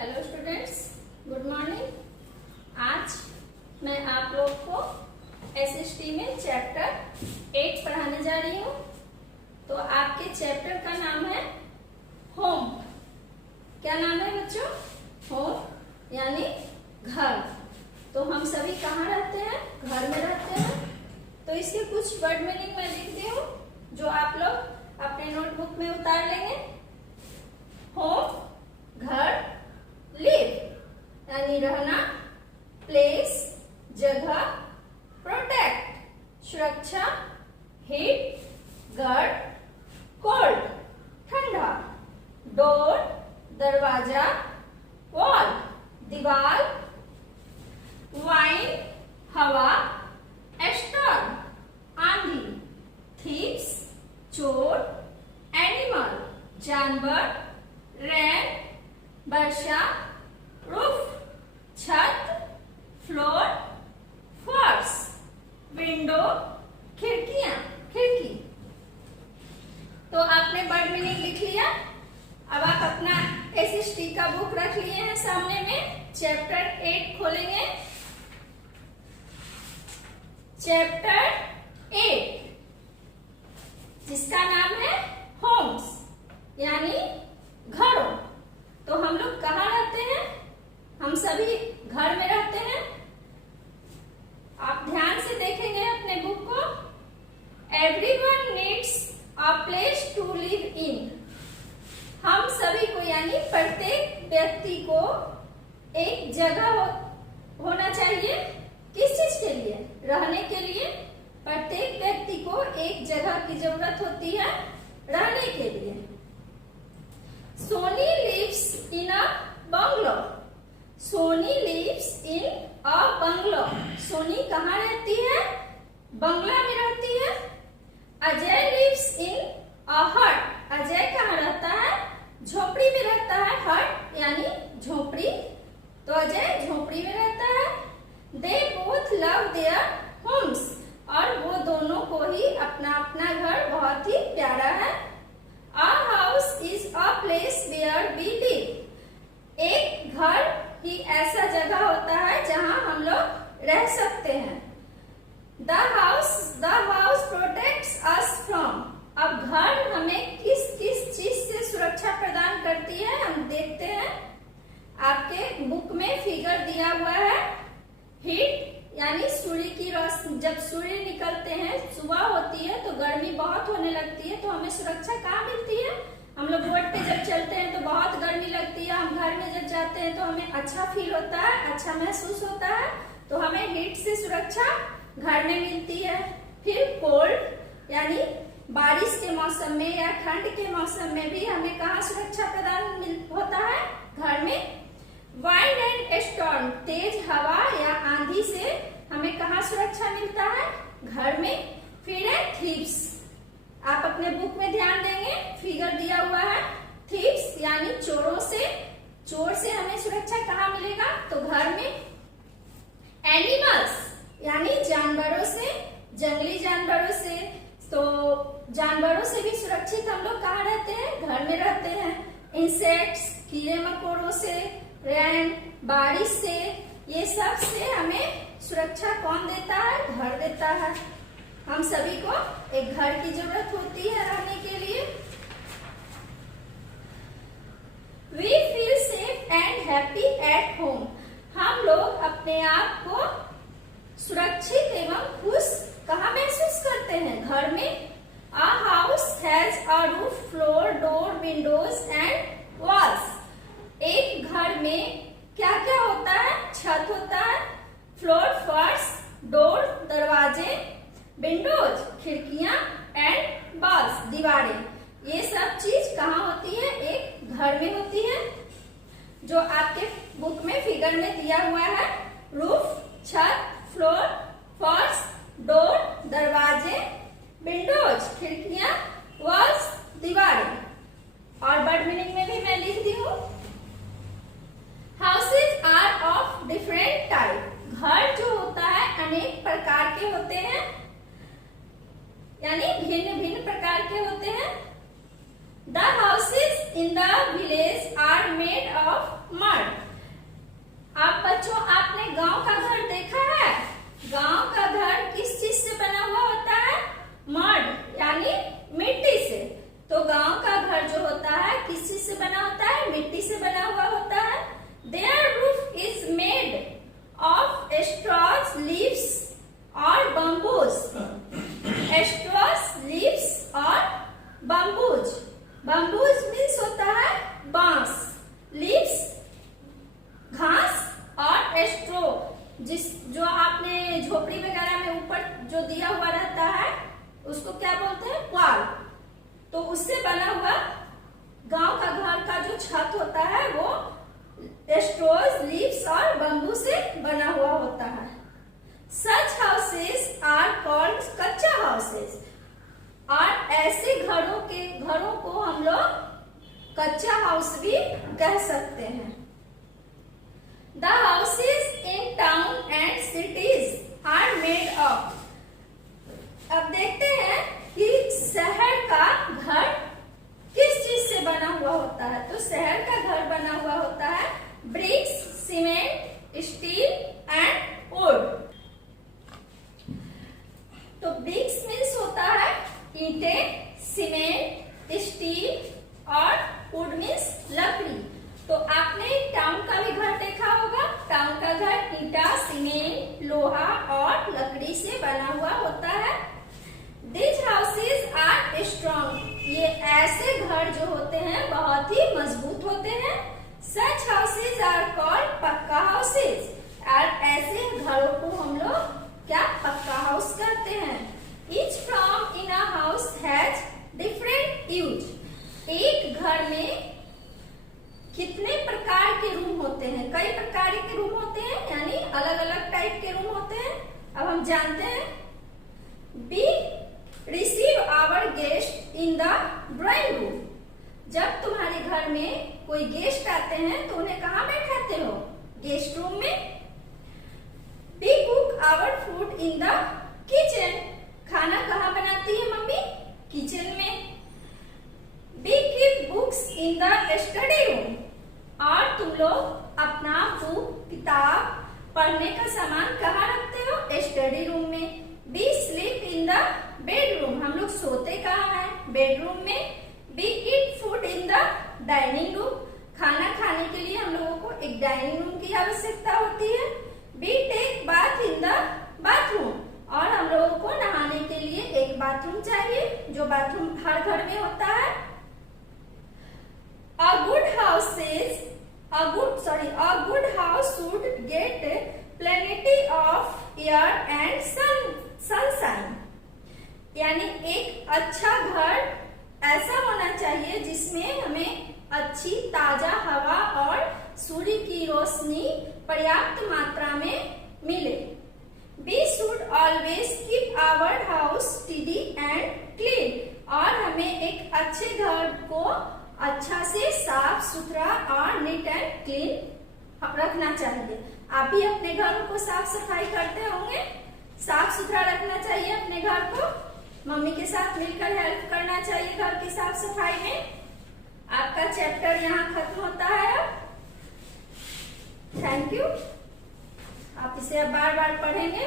Hello students, good morning. आज मैं आप लोग को एसएसटी में चैप्टर 8 पढ़ाने जा रही हूँ। तो आपके चैप्टर का नाम है होम। क्या नाम है बच्चों? होम यानी घर। तो हम सभी कहाँ रहते हैं? घर में रहते हैं। तो इसके कुछ वर्ड मीनिंग मैं लिख दी हूँ जो आप लोग अपने नोटबुक में उतार लेंगे। होम घर, लिव यानी रहना, प्लेस जगह, प्रोटेक्ट सुरक्षा, हीट गार्ड, कोल्ड ठंडा, डोर दरवाजा, वॉल दीवार, वाइन हवा, स्टॉर्म आंधी, थीव्स चोर, एनिमल जानवर, रेन वर्षा, रूफ छत, फ्लोर फर्श, विंडो खिड़कियां खिड़की। तो आपने वर्ड मीनिंग लिख लिया। अब आप अपना एसएसटी का बुक रख लिए हैं सामने में। चैप्टर 8 खोलेंगे। चैप्टर 8 जिसका नाम है होम्स यानी घरों। तो हम लोग कहाँ रहते हैं? हम सभी घर में रहते हैं। आप ध्यान से देखेंगे अपने बुक को। Everyone needs a place to live in. हम सभी को यानी प्रत्येक व्यक्ति को एक जगह होना चाहिए। किस चीज के लिए? रहने के लिए। प्रत्येक व्यक्ति को एक जगह की जरूरत होती है रहने के लिए। Soni lives in a bungalow. Soni lives in a bungalow. Soni कहाँ रहती है? बंगला में रहती है। अजय लिव्स इन अ हट। अजय कहाँ रहता है? झोपड़ी में रहता है। हट यानी झोपड़ी। तो अजय झोपड़ी में रहता है। They both love their homes. और वो दोनों को ही अपना अपना घर बहुत ही प्यारा है। Our house is a place where we live। एक घर ही ऐसा जगह होता है जहां हम लोग रह सकते हैं। The house protects us from। अब घर हमें किस किस चीज से सुरक्षा प्रदान करती है हम देखते हैं। आपके बुक में फिगर दिया हुआ है। हीट यानी सूर्य की रोशनी। जब सूर्य निकलते हैं, सुबह होती है तो गर्मी बहुत होने लगती है। तो हमें सुरक्षा कहाँ मिलती है? हम लोग रोड पे जब चलते हैं तो बहुत गर्मी लगती है। हम घर में जब जाते हैं तो हमें अच्छा फील होता है, अच्छा महसूस होता है। तो हमें हीट से सुरक्षा घर में मिलती है। फिर कोल्ड यानी बारिश के मौसम में या ठंड के मौसम में भी हमें कहाँ सुरक्षा प्रदान होता है? घर में। वाइंड एंड स्टॉर्म तेज हवा या आंधी से हमें कहाँ सुरक्षा मिलता है? घर में। फिर है थीव्स। आप अपने बुक में ध्यान देंगे, फिगर दिया हुआ है। थीव्स यानी चोरों से। चोर से हमें सुरक्षा कहाँ मिलेगा? तो घर में। एनिमल्स यानी जानवरों से, जंगली जानवरों से। तो जानवरों से भी सुरक्षित हम लोग कहाँ रहते हैं? घर में रहते हैं। इंसेक्ट्स कीड़े मकोड़ों से, रेन बारिश से, ये सब से हमें सुरक्षा कौन देता है? घर देता है। हम सभी को एक घर की जरूरत होती है रहने के लिए। We feel safe and happy at home। हम लोग अपने आप को सुरक्षित एवं खुश कहाँ महसूस करते हैं? घर में। A house has a roof, floor, door, windows and walls। एक घर में क्या क्या होता है? छत होता है, फ्लोर फर्श, डोर दरवाजे, विंडोज खिड़कियां एंड वॉल्स दीवारें। ये सब चीज कहाँ होती है? एक घर में होती है। जो आपके बुक में फिगर में दिया हुआ है। रूफ छत, फ्लोर फर्श, डोर दरवाजे, विंडोज खिड़कियां, वॉल्स दीवारें। और वर्ड मीनिंग में भी मैं लिख दी हूँ। Houses are of different type. घर जो होता है अनेक प्रकार के होते हैं यानी भिन्न भिन्न प्रकार के होते हैं। The houses in the village are made of mud। जो आपने झोपड़ी वगैरह में ऊपर जो दिया हुआ रहता है उसको क्या बोलते हैं, पुआल। तो उससे बना हुआ गांव का घर का जो छत होता है वो स्ट्रॉज, लीव्स और बम्बू से बना हुआ होता है। Such houses are called कच्चा houses। और ऐसे घरों को हम लोग कच्चा हाउस भी कह सकते हैं। The houses in town and cities are made of। अब देखते हैं कि शहर का घर किस चीज से बना हुआ होता है। तो शहर का घर बना हुआ होता है bricks, cement, steel and wood. तो ब्रिक्स मीन्स होता है ईंटें, सीमेंट, स्टील और वुड मीन्स लकड़ी। तो आपने टाउन का भी घर देखा होगा। टाउन का घर ईंटा, सीमेंट, लोहा और लकड़ी से बना हुआ होता है। These houses are strong। ये ऐसे घर जो होते हैं बहुत ही मजबूत होते हैं। Such houses are called पक्का houses। और ऐसे घरों को हम लोग क्या पक्का हाउस कहते हैं। Each room in a house has different use। एक घर में कितने प्रकार के रूम होते हैं, कई प्रकार के रूम होते हैं, यानी अलग अलग टाइप के रूम होते हैं। अब हम जानते हैं। We receive our guest in the drawing room। जब तुम्हारे घर में कोई गेस्ट आते हैं तो उन्हें कहाँ बैठाते हो, गेस्ट रूम में। We cook our food in the kitchen। खाना कहाँ बनाती है मम्मी, किचन में। We keep books in the study room। और तुम लोग अपना बुक, किताब, पढ़ने का सामान कहाँ रखते हो, स्टडी रूम में। We sleep in the bedroom। हम लोग सोते कहाँ हैं, बेडरूम में। We eat food in the dining room। खाना खाने के लिए हम लोगों को एक डाइनिंग रूम की आवश्यकता होती है। We take bath in the bathroom। और हम लोगों को नहाने के लिए एक बाथरूम चाहिए, जो बाथरूम हर घर में होता है। A good house should get plenty of air and sunshine। यानी एक अच्छा घर ऐसा होना चाहिए जिसमें हमें अच्छी ताजा हवा और सूर्य की रोशनी पर्याप्त मात्रा में मिले। We should always keep our house tidy and clean। और हमें एक अच्छे घर को अच्छा से साफ सुथरा और नीट एंड क्लीन रखना चाहिए। आप भी अपने घरों को साफ सफाई करते होंगे। साफ सुथरा रखना चाहिए अपने घर को। मम्मी के साथ मिलकर हेल्प करना चाहिए घर की साफ सफाई में। आपका चैप्टर यहाँ खत्म होता है अब। Thank you. आप इसे अब बार बार पढ़ेंगे।